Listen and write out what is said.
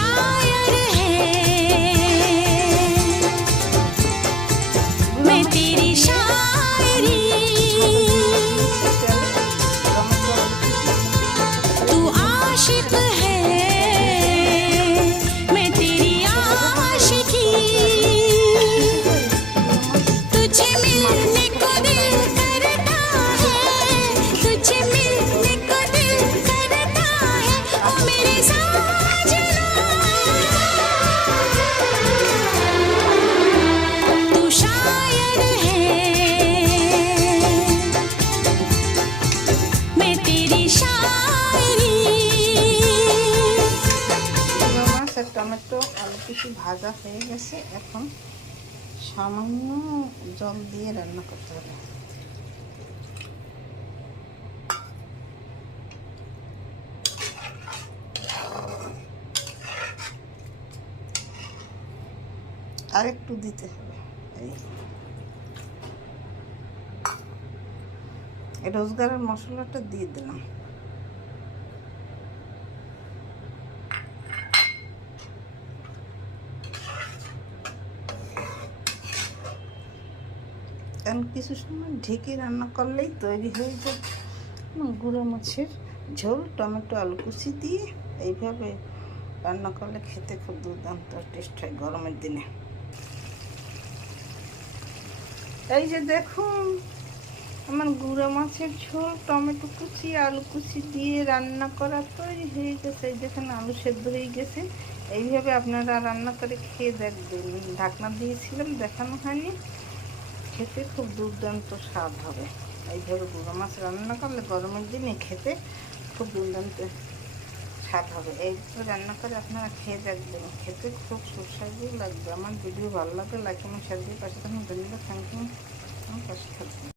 शायर है, मैं तेरी शायरी, तू आशिक है, मैं तेरी आशिकी, तुझे मिलने को दिल करता है, तुझे मिलने को दिल करता है, ओ मेरे साजना, तू शायर है, मैं तेरी शायरी। মাছ আর টমেটো আলু কিছু ভাজা হয়ে গেছে, এখন সামান্য জল দিয়ে রান্না করতে হবে। আর একটু দিতে হবে। এই রোজগারের মশলাটা দিয়ে দিলাম। কারণ কিছু সময় ঢেকে রান্না করলেই তৈরি হয়ে যায় গুঁড়ো মাছের ঝোল। টমেটো আলু কুচি দিয়ে এইভাবে রান্না করলে খেতে খুব দুর্দান্ত টেস্ট হয় গরমের দিনে। এই যে দেখুন আমার গুঁড়ো মাছের ঝোল টমেটো কুচি আলু কুচি দিয়ে রান্না করা তৈরি হয়ে গেছে। এই দেখেন আলু সেদ্ধ হয়ে গেছে। এইভাবে আপনারা রান্না করে খেয়ে দেখবেন। ঢাকনা দিয়েছিলাম, দেখানো হয়নি। খেতে খুব দুর্দান্ত স্বাদ হবে। এইভাবে গুঁড়ো মাছ রান্না করলে গরমের দিনে খেতে খুব দুর্দান্ত স্বাদ হবে। এইভাবে রান্না করে আপনারা খেয়ে দেখবেন, খেতে খুব সুস্বাদু লাগবে। আমার ভিডিও ভালো লাগলে লাইক কমেন্ট শেয়ার দিয়ে পাশে থাকুন। ধন্যবাদ। Thank you. আমার পাশে থাকবেন।